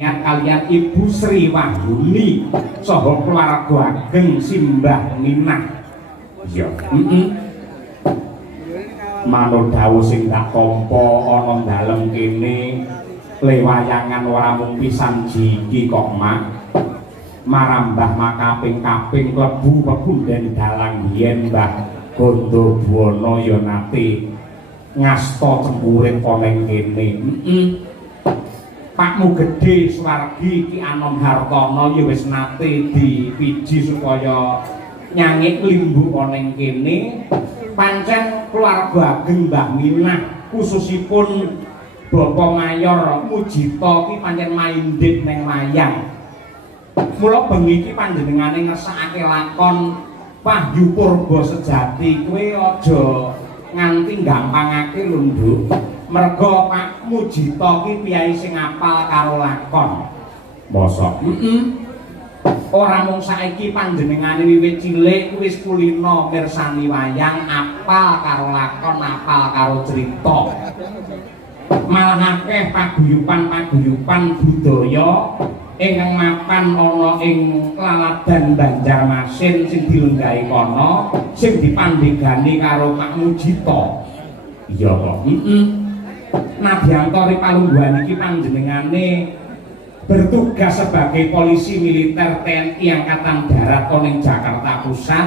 kalian Ibu Sri Wahyuni saha keluarga ageng Simbah Minah. Ya, manut dawuh sing tak tampa ana dalem kene lewayangan ora mung pisan jiki kok Mak. Marambah makaping-kaping klebu pepundhen dalang yen Mbah Gondobuwana ya nate ngasta cempurit ana ing kene. Pakmu gedhe Swargi Ki Anom Hartono ya wis nate dipiji supaya nyangik limbu ana ing kene. Pancen keluarga ageng Mbah Minah khususipun Bapak Mayor Mujito ki pancen maindhik ning wayang. Mula bengi iki panjenengane ngersakake lakon Wahyu Purba Sejati kuwi aja nganti gampangake lho Nduk. Merga Pak Mujito ki piyai sing apal karo lakon. Mosok? Ora mung saiki panjenengane wiwit cilik wis kulino mirsani wayang, apal karo lakon, apal karo cerita. Malah akeh paguyuban-paguyuban budaya ingkang mapan ana ing laladan Banjarmasin sing dilenggahi kono sing dipandhegani karo Pak Mujito. Iya kok. Nadyanto Palungguhan iki panjenengane bertugas sebagai polisi militer TNI Angkatan Darat ning Jakarta Pusat,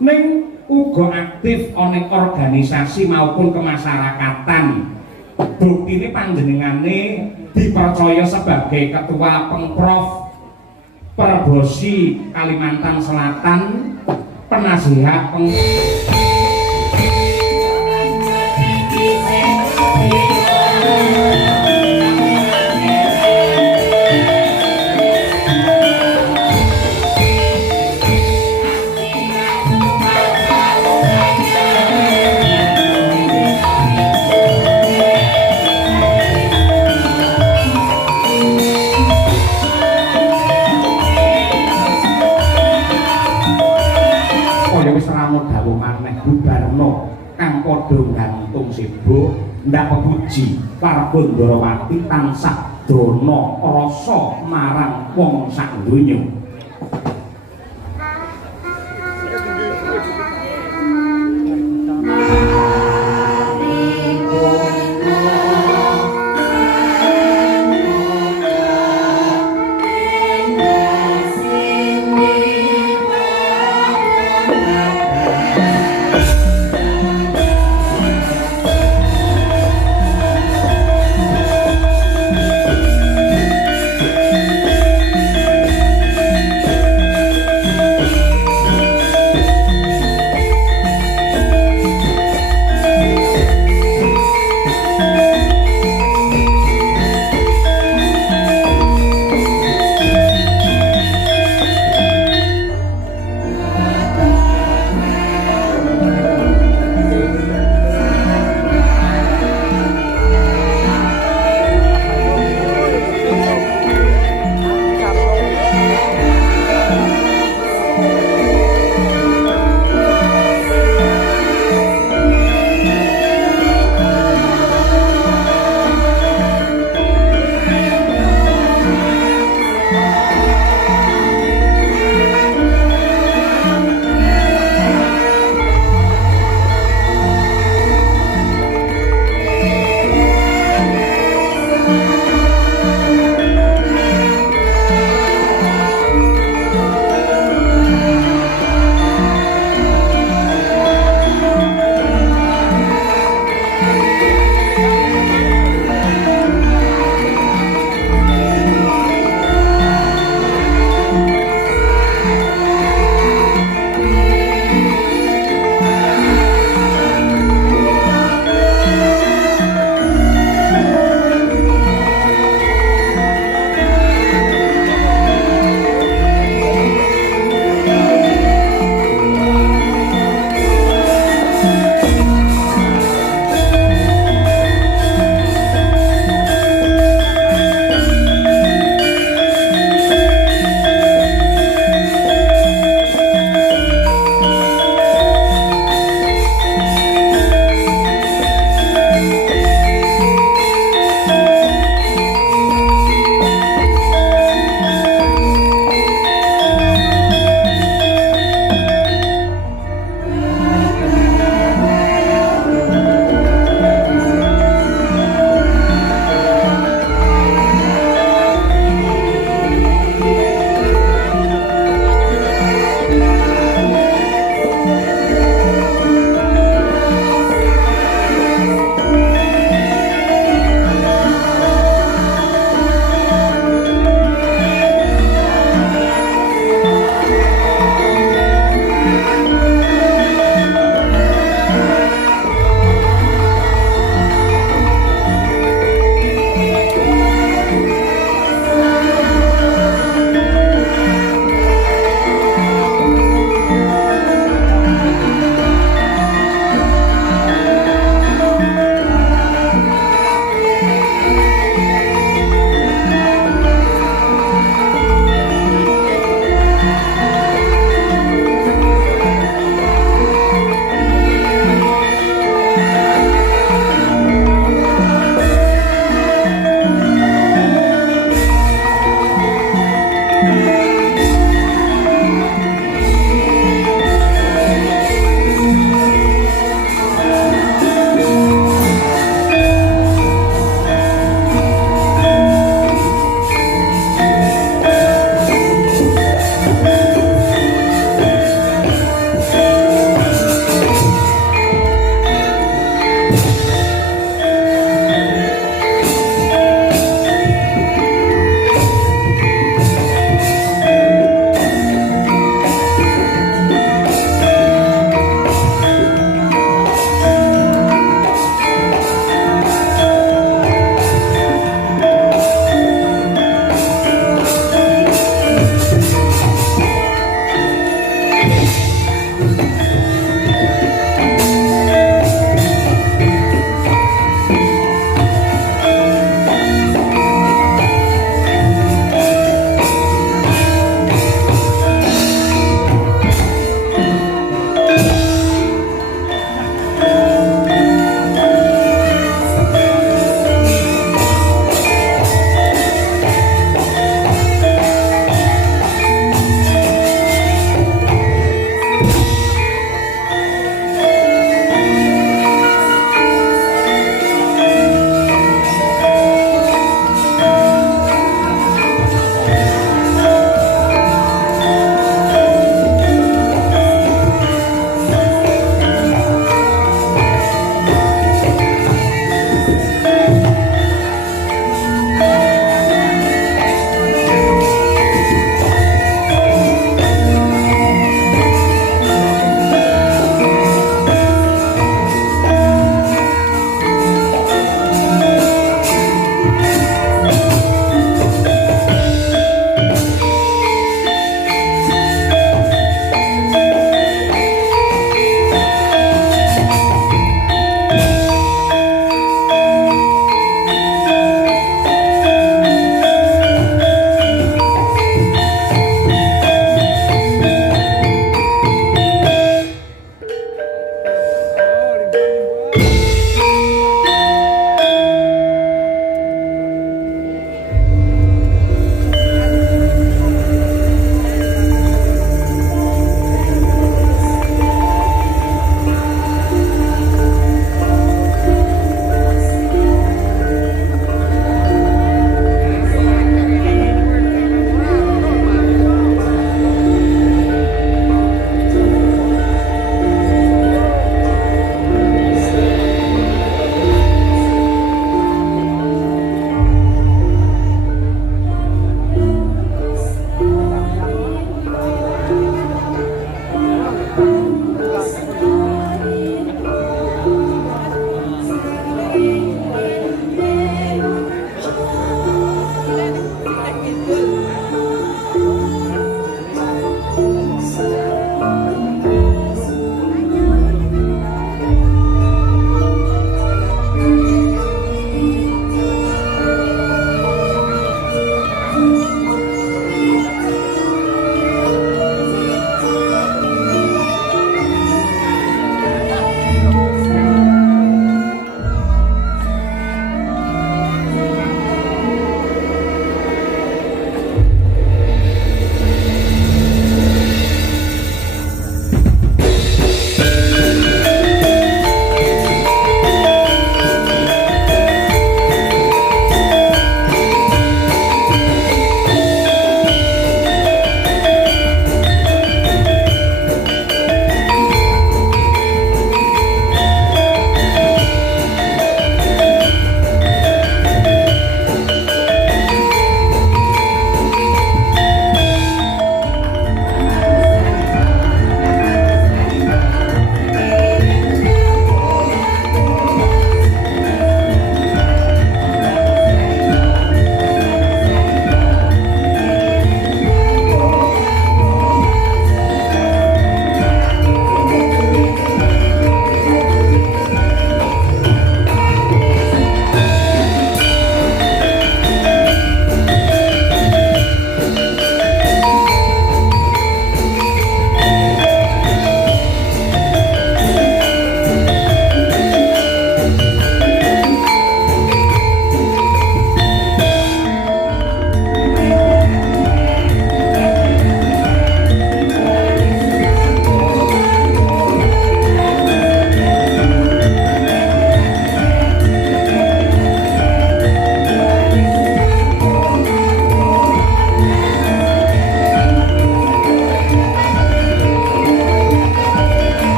ning uga aktif ning organisasi maupun kemasyarakatan. Buktine panjenengane dipercaya sebagai ketua Pengprov Perbosi Kalimantan Selatan, penasihat Bubarno kang padha gantung sibuk ndak pepuji para Gondorawati tansah dana rasa marang wong sak donya.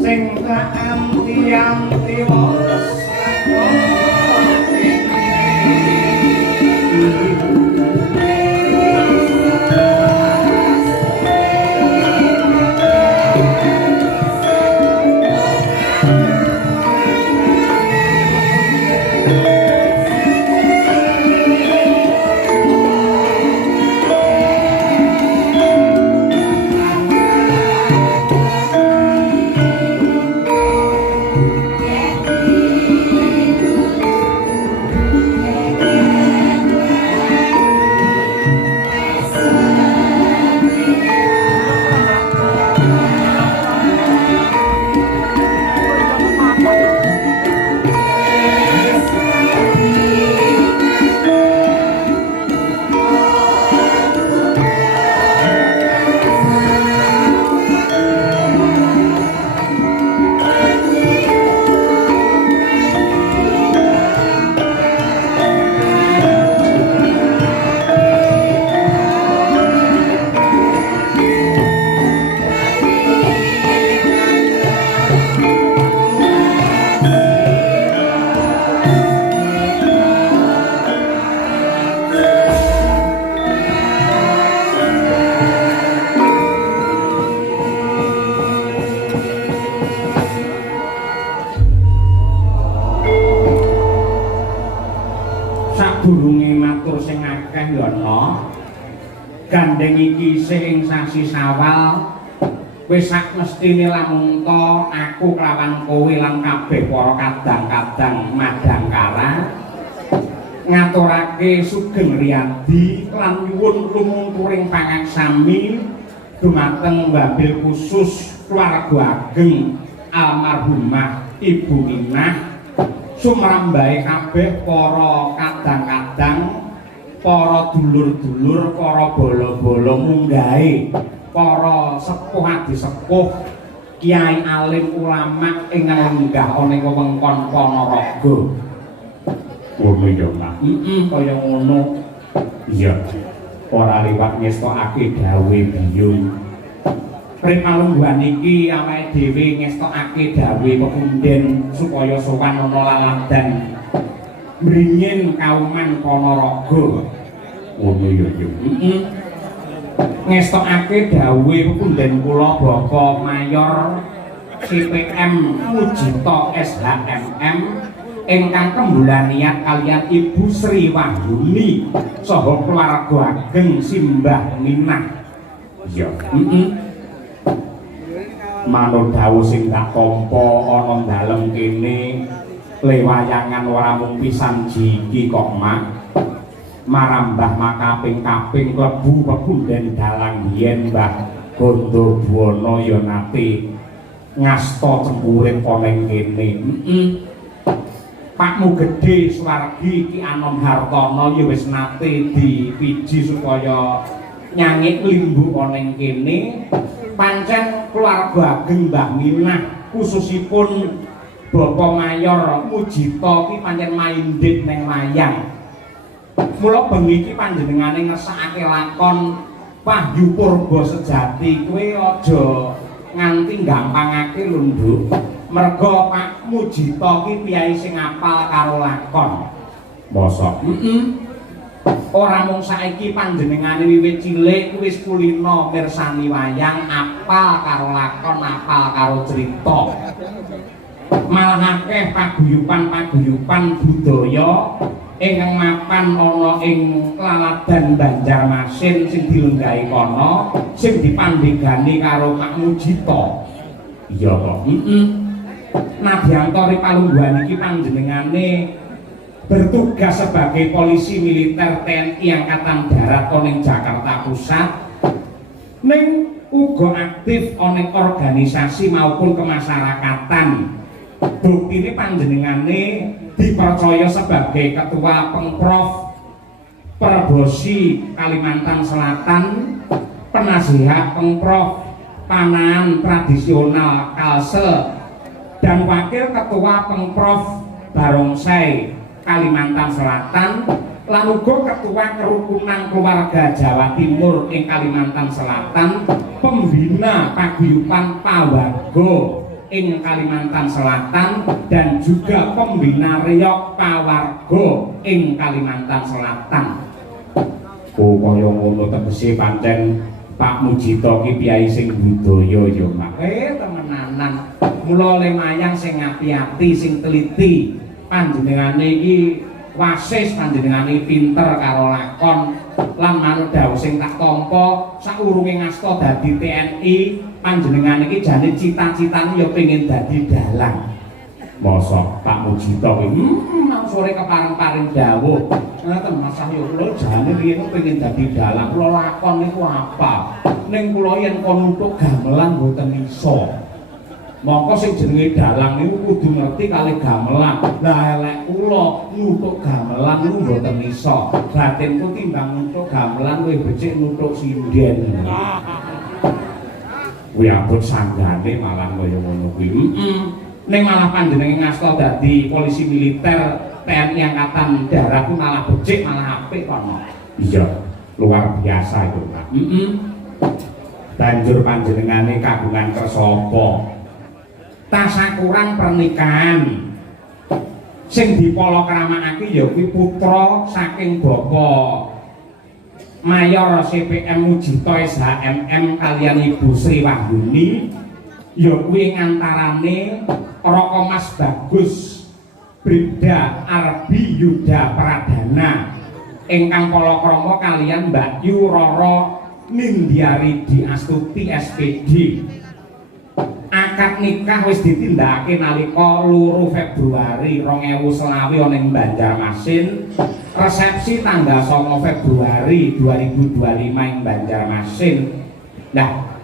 sing anti-anti wos gandeng iki sing sasi Sawal wis sak mestine lamun to aku kelawan kowe lan kabeh para kadang-kadang Madangkara ngaturake sugeng riyadi lan nyuwun lumungkuring pangaksami dumateng wabil khusus keluarga ageng almarhumah Ibu Minah sumrambahe kabeh para kadang-kadang para dulur-dulur, para bolo-bolo munggahe, para sepuh adi sepuh, kiai alim ulama ingkang lenggah ana ing wewengkon Ponorogo. Ngono ya, Pak. Kaya ngono. Iya. Ora liwat ngestokake dawuh biyung. Primalungguhan iki awake dhewe ngestokake dawuh pepunden supaya sowan ana laladan mringin kauman Ponorogo. Ngono ya ya. Ngestokake dawuh pepunden kula Bapak Mayor CPM Mujito SHMM ingkang kembulan niat kalian Ibu Sri Wahyuni saha keluarga ageng Simbah Minah. Ya. Manut dawuh sing tak tampa ana dalem kene lewayangan ora mung pisan jiki kok mak marambah makaping-kaping klebu pepunden dalang yen Mbah Gondo Buwana ya nate ngasta cempurit ana ing kene. Pakmu gedhe Swargi Ki Anom Hartono ya wis nate dipiji supaya nyangik limbu ana ing kene pancen keluarga ageng Mbah Minah khususipun Bapak Mayor Mujito ki pancen maindhik ning wayang. Mula bengi iki panjenengane ngersakake lakon Wahyu Purba Sejati kuwi aja nganti gampangake lho, Nduk. Merga Pak Mujito ki piyai sing apal karo lakon. Mosok? Ora mung saiki panjenengane wiwit cilik wis kulino mirsani wayang, apal karo lakon, apal karo crita. Malah akeh paguyuban-paguyuban budaya ingkang mapan ana ing laladan Banjarmasin sing dilenggahi kono sing dipandhegani karo Pak Mujito. Iya kok. Nadyanto Ripalungguhan iki panjenengane bertugas sebagai polisi militer TNI Angkatan Darat ana ing Jakarta Pusat. Ning uga aktif ana ing organisasi maupun kemasyarakatan. Buktine panjenengane dipercaya sebagai ketua Pengprov Perbosi Kalimantan Selatan, penasihat Pengprov Panahan Tradisional Kalsel, dan wakil ketua Pengprov Barongsai Kalimantan Selatan, lan uga ketua Kerukunan Keluarga Jawa Timur ing Kalimantan Selatan, pembina paguyuban Pawarga ing Kalimantan Selatan dan juga pembina Reok Pawarga ing Kalimantan Selatan. Oh kaya ngono tegese pancen Pak Mujito ki piyai sing budaya ya Mak. Temenanan. Mula lemayang sing ati-ati sing teliti. Panjenengane iki wasis, panjenengane pinter karo lakon lan manut dawuh sing tak tampa saurunge ngasta dadi TNI, panjenengane iki jane cita-citane ya pengin dadi dalang. Mosok Pak Mujito iki nang sore kepareng-paring dawuh. Ngoten Mas Sahyo kula jane riyen pengin dadi dalang. Kula lakon niku apa? Ning kula yen kon nutuk gamelan mboten iso. Mongko sing jenenge dalang niku kudu ngerti kali gamelan. Lah elek kula nutuk gamelan niku mboten iso. Batinku timbang nutuk gamelan luwih becik nutuk sinden. Kuwi abot sanggane malah kaya ngono kuwi. Ning malah panjenenge ngasta dadi polisi militer TNI Angkatan Darat ku malah becik malah apik kono. Iya, luar biasa itu, Pak. Banjur panjenengane kagungan kersa apa? Tasakuran pernikahan sing dipalakramakake ya kuwi putra saking Bapak Mayor CPM Mujito SHMM kaliyan Ibu Sri Wahyuni ya kuwi ngantarane Roko Mas Bagus Bribda Arbi Yuda Pradana ingkang palakrama kaliyan Mbak Yu Roro Nindyari Di Astuti SPD. Akad nikah wis ditindakake nalika 2 Februari 2020 ana ing Banjarmasin. Resepsi tanggal 9 Februari 2025 ing Banjarmasin. Nah,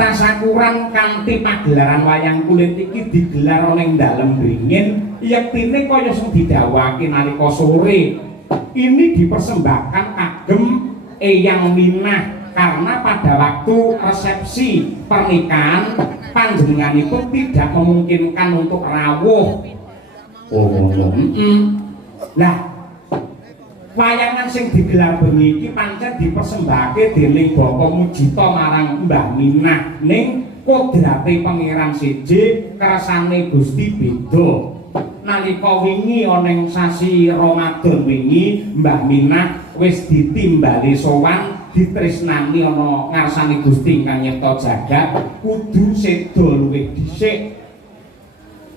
tasakuran kanthi pagelaran wayang kulit iki digelar ana ing dalem Bringin, yektine kaya sing didhawuhake nalika sore. Ini dipersembahkan kagem Eyang Minah karena pada waktu resepsi pernikahan panjenenganipun tidak memungkinkan untuk rawuh. Lah wayangan sing digelar bengi iki pancen dipersembahake dening Bapak Mujito marang Mbah Minah ning kodrate Pangeran Siji kersane Gusti beda. Nalika wingi ana ing sasi Ramadan wingi Mbah Minah wis ditimbali sowan ditresnani ana ngarsane Gusti ingkang nyipta jagat kudu seda luwih dhisik.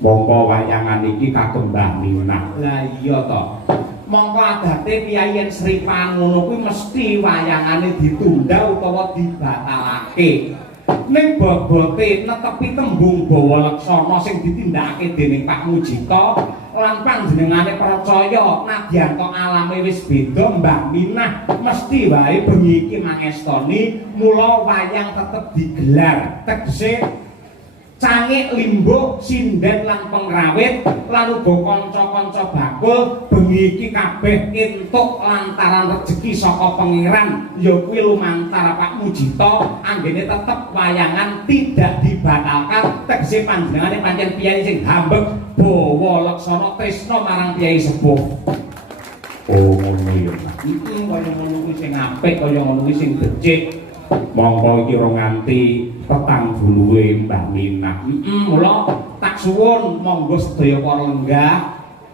Mongko wayangan iki kagem Mbah Minah. Lah iya to. Mongko adate piyayen Sripan ngono kuwi mesti wayangane ditunda utawa dibatalake. Ning bobote netepi tembung bawa laksana sing ditindakake dening Pak Mujito lan panjenengane percaya nadyan to alame wis beda Mbah Minah mesti wae bengi iki mangestoni mula wayang tetep digelar tegese cangik limbuk sinden lan pengrawit lan uga kanca-kanca bakul bengi iki kabeh entuk lantaran rejeki saka pangeran ya kuwi lumantar Pak Mujito anggene tetep wayangan tidak dibatalkan tegese panjenengane pancen piyai sing hambeg bawa laksana tresna marang piyai sepuh. Oh ngono ya Pak. Kaya ngono kuwi sing apik kaya ngono kuwi sing becik. Monggo iki ora nganti petang buluhe Mbah Minah. Mula tak suwun monggo sedaya para lenggah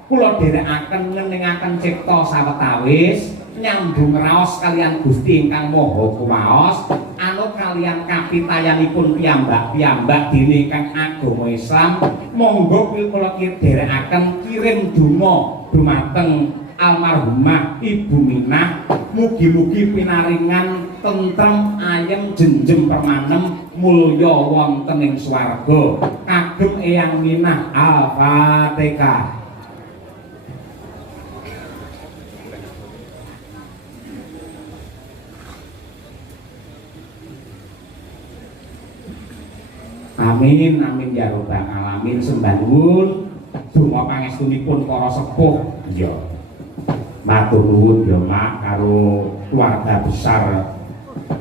kula dherekaken ngeningaken cipta sawetawis nyambung raos kalian Gusti ingkang Maha Kuwaos anut kalian kapitayanipun piyambak-piyambak dene ingkang agama Islam. Monggo kula dherekaken kirim donga dumateng almarhumah Ibu Minah, mugi-mugi pinaringan tentrem ayem jenjem permanem mulya wonten ing swarga kagem Eyang Minah. Al-Fatihah. Amin amin ya rabbal alamin. Sembah nuwun donga pangestunipun para sepuh. Iya. Matur nuwun ya Mak karo keluarga besar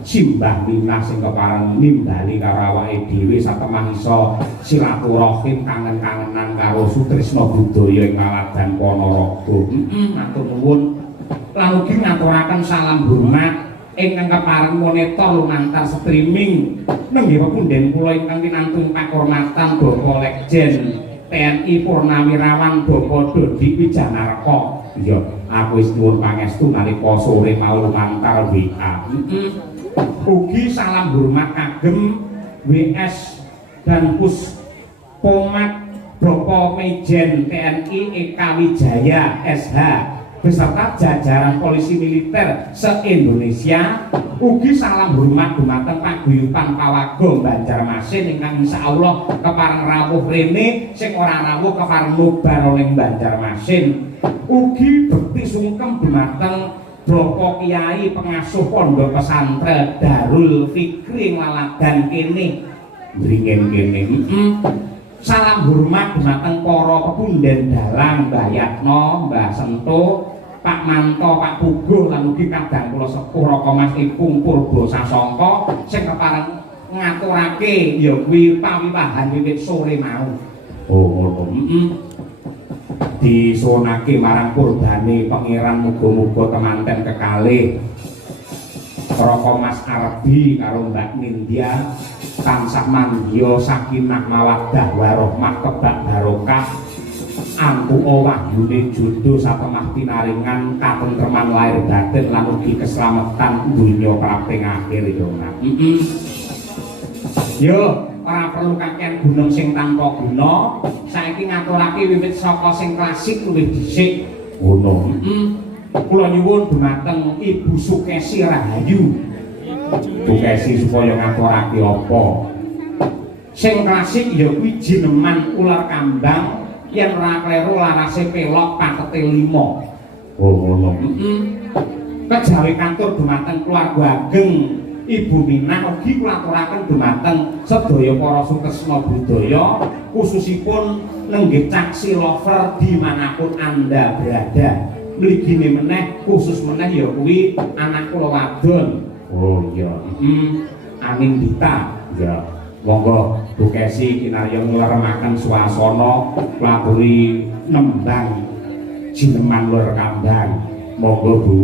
Simbah Minah sing kepareng nimbali karo awake dhewe satemah iso silaturahim kangen-kangenan karo sutresna budaya ing Kaladan Ponorogo. Matur nuwun. Lan ugi ngaturaken salam hormat ingkang kepareng monitor lumantar streaming nenggih pepunden kula ingkang pinantung pakurmatan Bapak Legend TNI Purnawirawan Bapak Dodi Wijanarko. Iya, aku wis nyuwun pangestu nalika sore mau lumantar WA. Ugi salam hormat kagem WS dan Puspomat Bapak Mejen TNI Eka Wijaya SH beserta jajaran polisi militer se-Indonesia. Ugi salam hormat dumateng paguyuban Pawago Banjarmasin ingkang insyaallah kepareng rawuh rene, sing ora rawuh kepareng nubar ning Banjarmasin. Ugi bekti sungkem dumateng Bapak Kiai pengasuh pondok pesantren Darul Fikri Laladan kene mringen kene. Salam hormat dumateng para pepunden dalang Mbah Yatno, Mbah Sento, Pak Manto, Pak Puguh lan ugi kadang kula sepuh Raka Mas Ipung Purba Sasongko sing kepareng ngaturake ya kuwi pawiwahan wiwit sore mau. Oh ngono. Disunake marang kurbane pangeran muga-muga kemanten kekalih Raka Mas Arbi karo Mbak Nindya tansah mandya sakinah mawaddah warahmah kebak barokah angku wahyune judo satemah pinaringan katentreman lahir batin lan ugi keselamatan donya kaping akhir yo. Yo ora perlu kakean gunung sing tanpa guna, saiki ngaturake wiwit saka sing klasik luwih dhisik ngono. Kula nyuwun dumateng Ibu Sukesi Rahayu. Sukesi supaya ngaturake apa? Sing klasik ya kuwi jineman ular kambang yen ora kleru larase pelok patete 5. Oh ngono. Kejawi kantur dumateng keluarga ageng Ibu Minah ugi kula aturaken dumateng sedaya para sukesna budaya khususipun lenggih caksi lover dimanapun Anda berada. Mligine meneh khusus meneh ya kuwi anak kula wadon. Oh iya. Anindita. Ya. Monggo Bu Kesi kinarya ngleremaken swasana nglakoni nembang jineman lur kambang. Monggo Bu.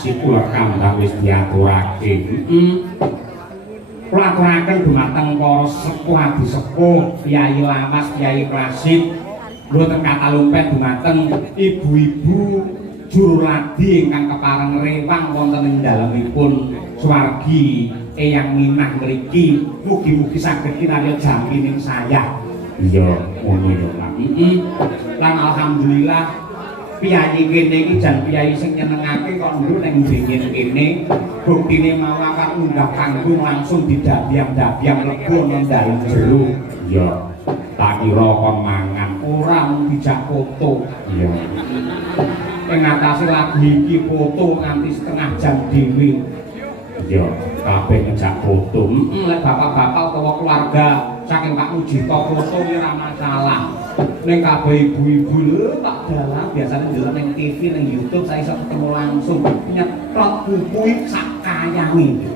sasi kula kandhang wis diaturake. Kula aturaken dumateng para sepuh adi-sepuh, Kyai Lamas, Kyai Prasid, mboten katalumpet dumateng ibu-ibu juru ladi ingkang kepareng rewang wonten ing dalemipun swargi Eyang Minah mriki. Mugi-mugi saged kinarya jamining saya. Iya, ngono lho, Pak. Lan alhamdulillah piyayi kene iki jan piyayi sing nyenengake kok nduk ning dingin kene. Buktine mau awak unggah panggung langsung didabyang-dabyang lebo nang dalem jero. Iya. Tak kira kon mangan ora mung dijak foto. Iya. Ing atase lagu iki foto nganti setengah jam dhewe. Iya, kabeh ngejak foto. Lek bapak-bapak utawa keluarga saking Pak Mujito foto iki ora masalah. Ning kabeh ibu-ibu lho tak dalang biasane ndelok ning TV ning YouTube saya iso ketemu langsung nyetrot buku sak kayange.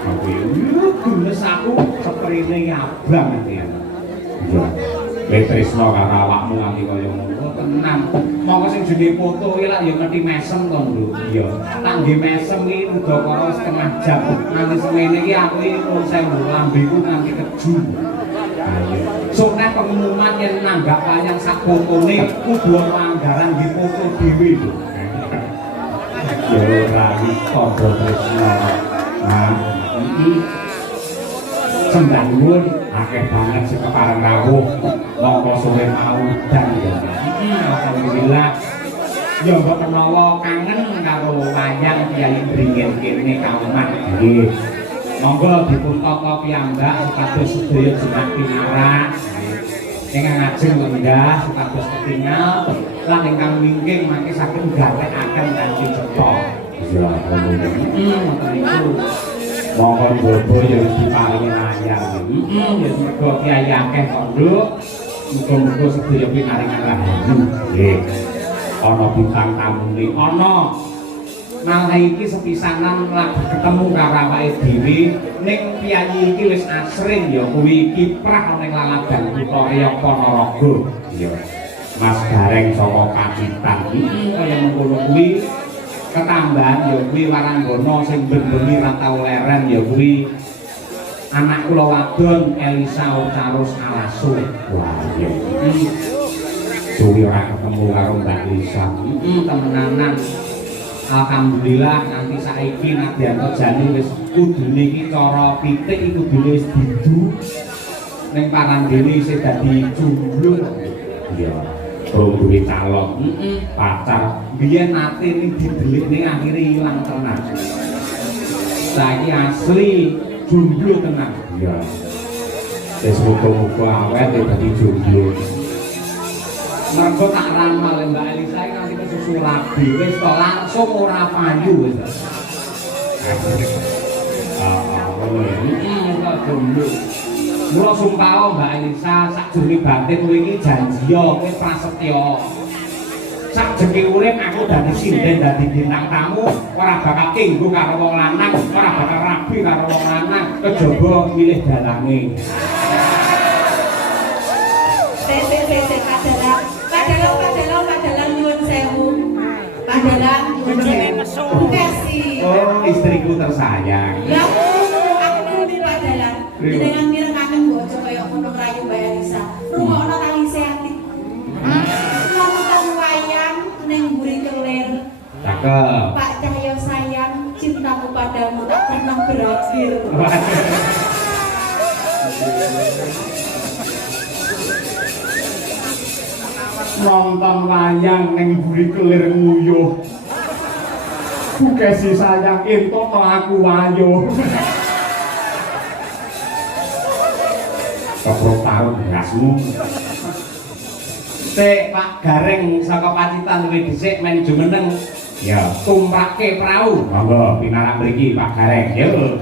Kabeh gunes aku seprene abang iki. Iya. Lek tresno karo awakmu nganti kaya ngono tenan. Monggo sing jenenge foto iki lak ya ngerti mesem to, Lho. Iya. Tak nggih mesem iki udakara setengah jam. Nganti semene iki aku iki mung sewu lambeku nganti keju. Soalnya pengumuman yang nanggap wayang sak fotone kudu ana anggaran di foto dhewe lho. Ya ora padha tresno. Nah, iki sembah nuwun akeh banget sing kepareng rawuh monggo sore mau dan ya. Alhamdulillah. Ya mbok menawa kangen karo wayang Kyai Bringin kene kauman nggih. Monggo dipun tata piyambak supados sedaya jeneng pinarak. Ingkang ajeng lenggah supados ketingal lan ingkang wingking mangke saged gathekaken kanthi cetha. Ya ngono. Ngoten niku. Monggo bobo ya diparingi layar. Ya mergo kiai akeh kok, Nduk. Muga-muga sedaya pinaringan rahayu. Nggih. Ana bintang tamune, ana. Malah iki sepisanan lagi ketemu karo awake dhewe ning piyayi iki wis asring ya kuwi kiprah ning laladan kutha Riya Ponorogo. Iya. Mas Gareng saka Pacitan. Kaya mengkono kuwi ketambahan ya kuwi Waranggana sing ben-beni ra tau leren ya kuwi anak kula wadon Elisa Ucarus Alasu. Wah, iya. Suwi ora ketemu karo Mbak Elisa. Temenanan. Alhamdulillah nanti saiki Nadianto Jani wis kudune iki cara pitik iki kudune wis didu ning paranggene isih dadi jomblo. Iya, durung duwe calon. Pacar biyen nate ning didelikne akhire ilang tenan. Saiki asli jomblo tenan. Iya. Wis muga-muga awet dadi jomblo. Mergo tak ramal Mbak Elisa iki nanti kesusu rabi wis to langsung ora payu wis. Mula sumpah Mbak Elisa sakjroning batin kowe iki janjiya kowe prasetya. Sakjenge urip aku dadi sinden dadi bintang tamu ora bakal kenggo karo wong lanang, ora bakal rabi karo wong lanang, kejaba milih dalange. Padalang kasih. Oh, istriku tersayang. Ya, aku di padalang. Dengan mirekaken bojo kaya ngono rayu Mbak Elisa. Rungokno tangise ati. Nonton wayang ning mburi kelir. Cakep. Pak Cahyo sayang, cintaku padamu tak pernah berakhir. Nonton wayang ning mburi kelir nguyuh. Bukesi sayang entuk to aku wayo. Keprok taun berasmu. Sik Pak Gareng saka Pacitan luwih dhisik men jumeneng. Ya, tumrake prau. Monggo pinarak mriki Pak Gareng. Yo.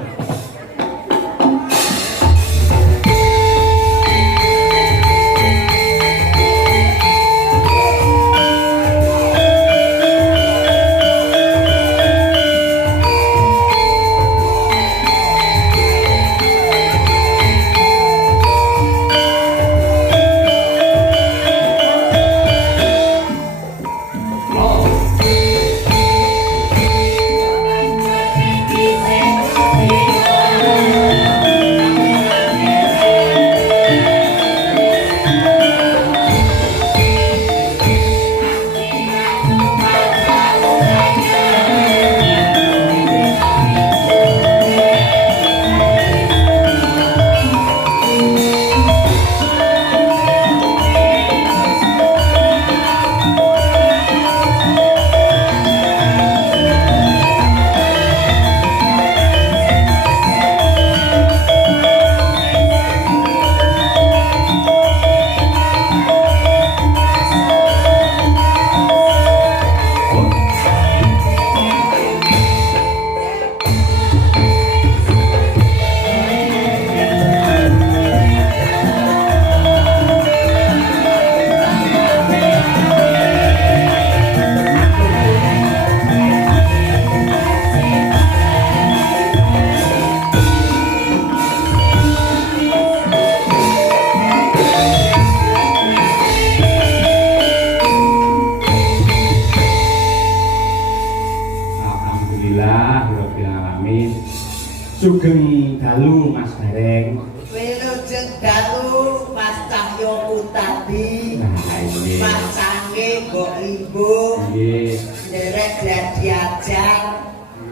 Bareng. Wilujeng dalu Mas Cahyo Utadi. Nah, nggih. Mas Sange Mbok Ibu. Nggih. Derek Gladiajar.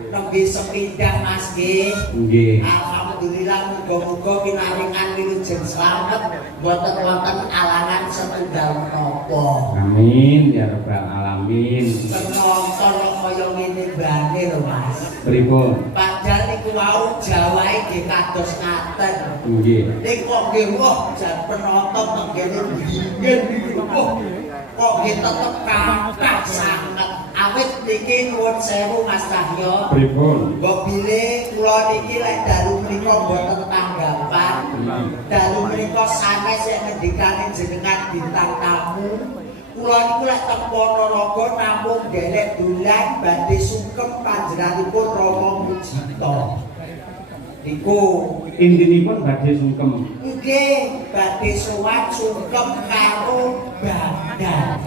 Nembe sepindah Mas nggih. Nggih. Alhamdulillah muga-muga pinaringan wilujeng slamet mboten wonten alangan setunggal menapa. Amin ya rabbal alamin. Penonton kaya ngene bane lho Mas. Pripun? Padahal niku wau Jawahe nggih kados ngaten. Nggih. Ning kok nggih wah jan penonton tenggene dingin niku kok nggih tetep kathah sanget. Awit niki nuwun sewu Mas Cahyo. Pripun? Mbok bilih kula niki lek dalu menika mboten tanggapan. Dalu menika sanes yen ngendikane jenengan bintang tamu. Kula niku lek teng Ponorogo namung nderek dolan badhe sungkem panjenenganipun Rama Mujito. Niku Intinipun badhe sungkem. nggih badhe sowan sungkem karo badan.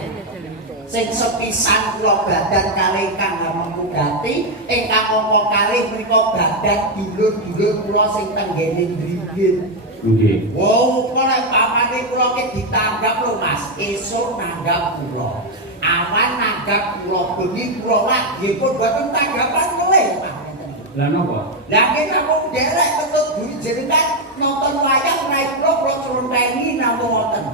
Sing sepisan kula badan kalih Kang Hamengkudati, ingkang angka kalih menika badan dulur-dulur kula sing tenggene mriki. Nggih. Wow, kok lek pamane kula ki ditanggap lho Mas, esuk nanggap kula. Awan nanggap kula, bengi kula lagi pun boten tanggapan meleh Mas. Lah napa? Lah nek namung derek ketut buri jenengan nonton wayang rai kula clonteni namung wonten.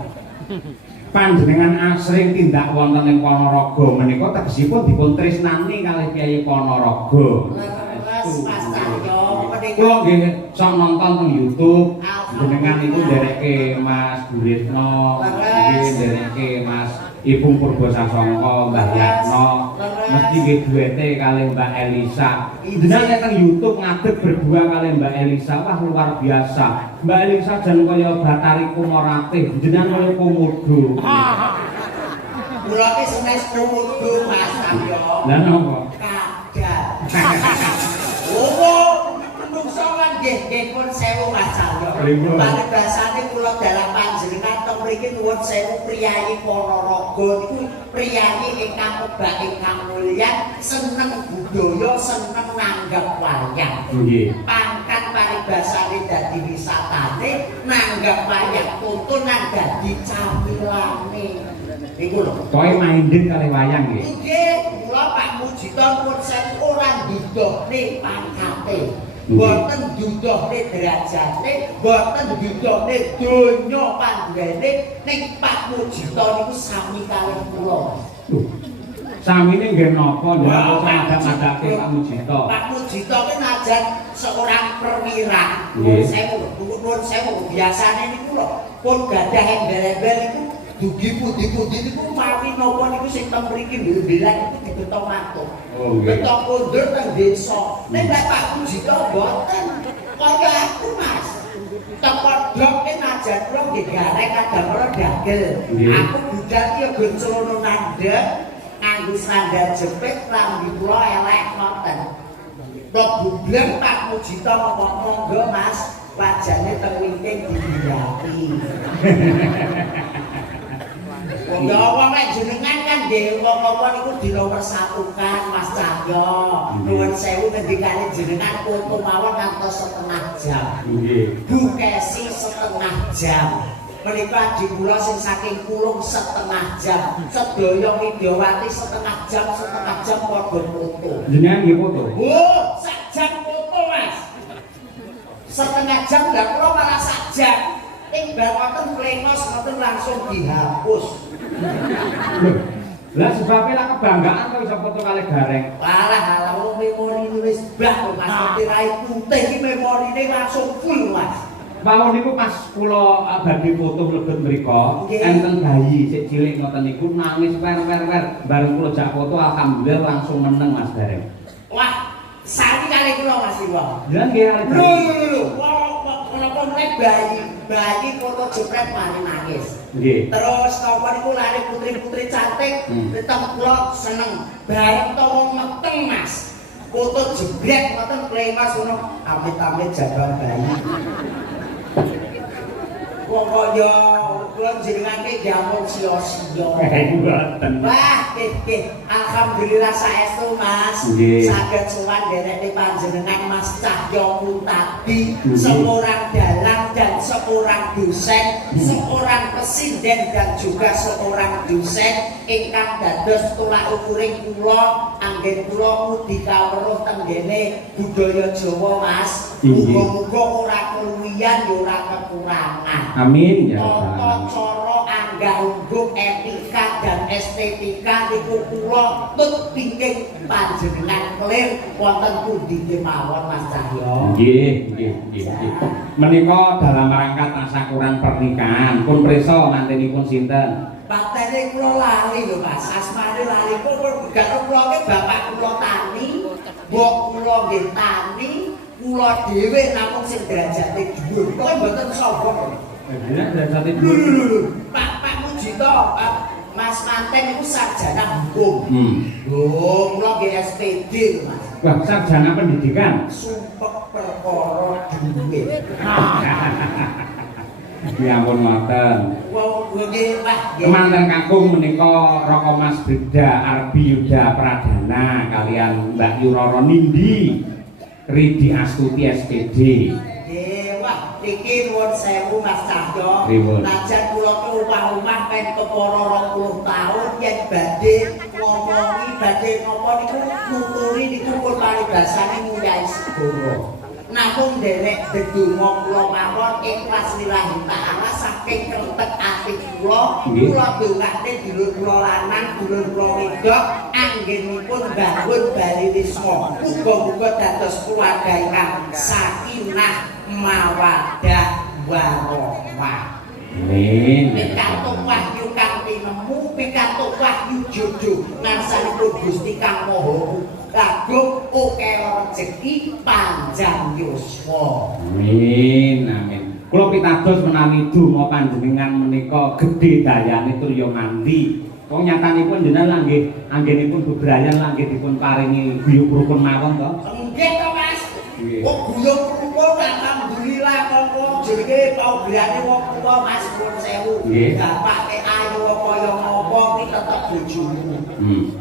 Panjenengan asring tindak wonten ing Ponorogo menika tegesipun dipun tresnani kalih Kyai Ponorogo. Leres Mas Cahyo menika Kula nggih sok nonton teng YouTube. Jenengan niku ndereke Mas Guritno, nggih ndereke Mas Ibu Purbasasongko, Mbah Yatno, mesti nggih duete kalih Mbak Elisa. Jenengan nek teng YouTube ngadeg berdua kalih Mbak Elisa, wah luar biasa. Mbak Elisa jan kaya Batari Kumoratih, jenengan kaya komodo. kula ki senes komodo Mas Cahyo. Lah napa? Kadang. Oh, menungso kan nggih pun sewu Mas Cahyo. Pripun? Paribasane kula dalam panjenengan teng mriki nuwun sewu priyayi Ponorogo niku priyayi ingkang kebak ingkang mulya, seneng budaya, seneng nanggap wayang. Nggih. Pangkat paribasane dadi wisatane, nanggap wayang tuntunan dadi camilane. Niku lho. Koe maindhen kalih wayang nggih. Nggih, kula Pak Mujito pun sen ora ndudohne pangkate. Boten ndudohne derajate, boten ndudohne donya panggene ning Pak Mujito niku sami kalih kula. Samine nggih napa ndak ada-adake Pak Mujito. Pak Mujito ki najan seorang perwira. Nggih. Nuwun sewu biasane niku lho pun gadah embel-embel niku dugi pundi-pundi niku mari napa niku sing teng mriki mbelan niku dibeto matuk. Oh nggih. Beto kondur teng desa. Nek Pak Mujito mboten kaya aku Mas. Teko dok ki najan kula nggih garek kadang kala dagel. Nggih. Aku budal ki yo celana nandhek nganggo sandal jepit rambi kula elek ngoten. Kok bubleng Pak Mujito ngomong monggo Mas, wajane teng wingking diliati. Wong wong nek jenengan kan nggih apa-apa niku dinompersatukan Mas Cahyo. Nuwun sewu ngendikane jenengan foto mawon ngantos setengah jam. Nggih. Bukesi setengah jam. Menika di kula sing saking kulung setengah jam. Sedaya Widyawati setengah jam padha foto. Jenengan nggih foto. Oh, sak jam foto Mas. Setengah jam lah kula malah sak jam. Ing bawaten plengos ngoten langsung dihapus. Loh, lah sebabnya lah kebanggaan kok bisa foto kali gareng. Parah kalau memori wis bah Mas ngerti rai putih iki memorine langsung full Mas. Mawon niku pas kula badhe foto mlebet mriku, Nggih. enten bayi sik cilik ngoten niku nangis wer-wer. Bareng kula jak foto alhamdulillah langsung meneng Mas gareng. Wah, sami kali kula Mas Iwo. Lah nggih kali Lho gareng. lho lho, kenapa nek bayi foto jepret mari nangis. Nggih. Terus napa niku lari putri-putri cantik, tetep kula seneng. Bareng to wong meteng Mas. Foto jebret ngoten plemas ngono, amit-amit jaban bayi. Wong kaya kula jenengan iki diampun sia-sia. Mboten. Wah, alhamdulillah saestu Mas. Nggih. Saged sowan derek panjenengan Mas Cahyo Kuntadi, seorang dalang dan seorang dosen, seorang presiden dan juga seorang dosen ingkang dados tolak ukuring kula anggen kula mudi kawruh tenggene budaya Jawa Mas. Muga-muga ora keluwihan ya ora kekurangan. Amin ya Tata Rabbal. cara anggah ungguh etika dan estetika niku kula tut pingking panjenengan clear wonten pundi kemawon Mas Cahyo. Nggih. Menika dalam rangka tasyakuran pernikahan pun prisa mantenipun sinten? Patene kula lali lho Mas, asmane lali pun gak kula ke bapak kula tani, mbok kula nggih tani, kula dhewe namung sing derajate dhuwur. Kok mboten sombong. Bener derajate Lho, Pak Mujito, Mas Manten itu sarjana hukum. Lho, kula nggih SPD lho Mas. Wah, sarjana pendidikan. Sumpek perkara dhuwit. Ya ampun ngoten. Wong nggih Pak. Kemanten kakung menika Raka Mas Brida Arbi Yuda Pradana kalian Mbak Yuroro Nindi Ridi Astuti SPD. Nggih, wah iki nuwun sewu Mas Cahyo. Pripun? Najan kula ke omah-omah pen kepara 20 taun yen badhe ngomongi badhe napa niku nuturi niku pun paribasane nguyai segara. Namun derek dedonga kula mawon ikhlas lillahi ta'ala saking krentek ati kula dongake dulur kula lanang dulur kula wedok anggenipun bangun balinisma muga-muga dados keluarga ingkang sakinah mawaddah warahmah. Amin. Pikantuk wahyu kang tinemu pikantuk wahyu jodoh ngarsanipun Gusti Kang Maha Agung oke rezeki panjang yuswa. Amin. Kula pitados menawi donga panjenengan menika gedhe dayane turya mandi. Wong nyatanipun jenengan nggih anggenipun bebrayan langgih dipun paringi guyub rukun mawon to. Nggih to Mas. Nggih. Wong guyub rukun alhamdulillah kok jenenge paugerane wong tuwa Mas pun sewu. Nggih. Bapake ayu kaya ngapa ki tetep bojomu.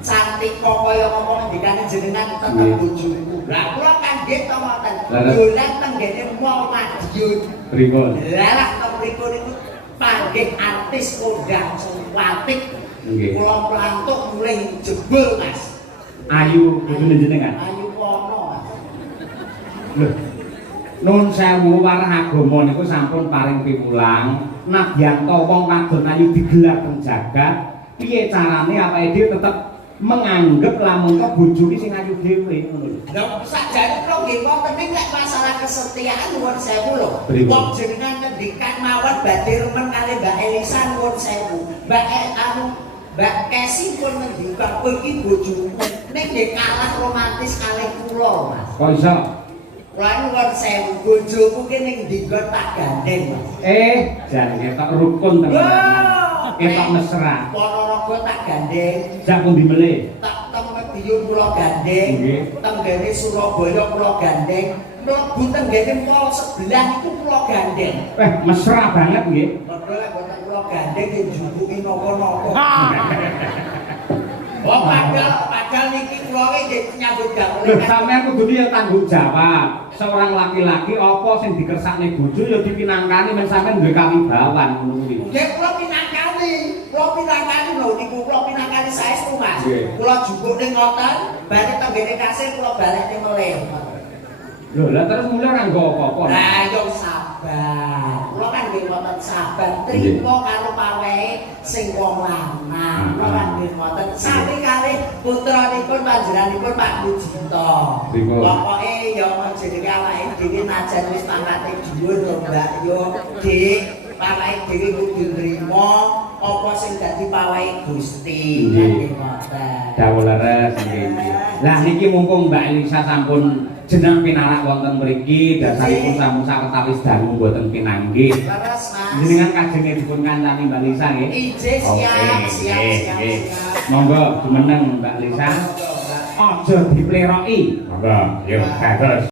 Cantik kok kaya ngapa ndikane jenengan tetep bojomu. Lah kula kan nggih to ngoten. Dolan tenggene mall Madiun. Pripun? Lah teng mriku niku panggih artis kondang Suwatik. Nggih. Kula plantuk mulih jebul Mas. Ayu bojone jenengan. Ayu kono Mas. Lho. Nun sewu warah agama niku sampun paring piwulang. Nadyanto wong kadon ayu digelar teng jagat, piye carane awake dhewe tetep menganggep lamun kok bojone sing ayu dhewe ngono lho. Lah sakjane kula nggih wonten ning nek masalah kesetiaan nuwun sewu lho. Pripun? Wong jenengan ngendikan mawon badhe remen kali Mbak Elisa nuwun sewu. Mbak Kesi pun ngendikan kowe iki bojomu ning nggih kalah romantis kalih kula Mas. Kok iso? Kula nuwun sewu bojomu ki ning ndi kok tak gandeng Mas. Jan ketok rukun tenan. Ketok mesra. Ponorogo tak gandeng. Jak pundi melih? Tak teng Madiun kula gandeng. Nggih. Tenggene Surabaya kula gandeng. Mlebu tenggene mall sebelah iku kula gandeng. Mesra banget nggih. Padahal lek boten kula gandeng yen jupuki napa-napa. Oh, padahal niki kula iki nyambut gawe. Lho, sampeyan kudu ya tanggung jawab. Seorang laki-laki apa sing dikersakne bojo ya dipinangkani men sampeyan duwe kawibawan ngono kuwi. Nggih kula pinangkani lho niku kula pinangkani saestu Mas. Nggih. Kula jupuk ning ngoten, bare tenggene kasir kula balekne melih. Lho, lah terus mulai ora nggo apa-apa. Lah yo sabar. Kula kan nggih wonten sabar trimo karo pawehe sing wong lanang. Kula kan nggih wonten sami kalih putranipun panjenenganipun Pak Mujito. Pripun? Pokoke yo jenenge awake dhewe najan wis pangkate dhuwur lho Mbak yo Dik. Awake dhewe kudu nrimo apa sing dadi pawehe Gusti. Kan nggih wonten. Dawuh leres nggih. Lah niki mumpung Mbak Elisa sampun jeneng pinarak wonten mriki dasaripun sampun sawetawis dangu mboten pinanggih. Leres Mas. Jenengan kajenge dipun kancani Mbak Lisa nggih. Ije siap. Monggo jumeneng Mbak Lisa. Aja dipleroki. Monggo, yo kados.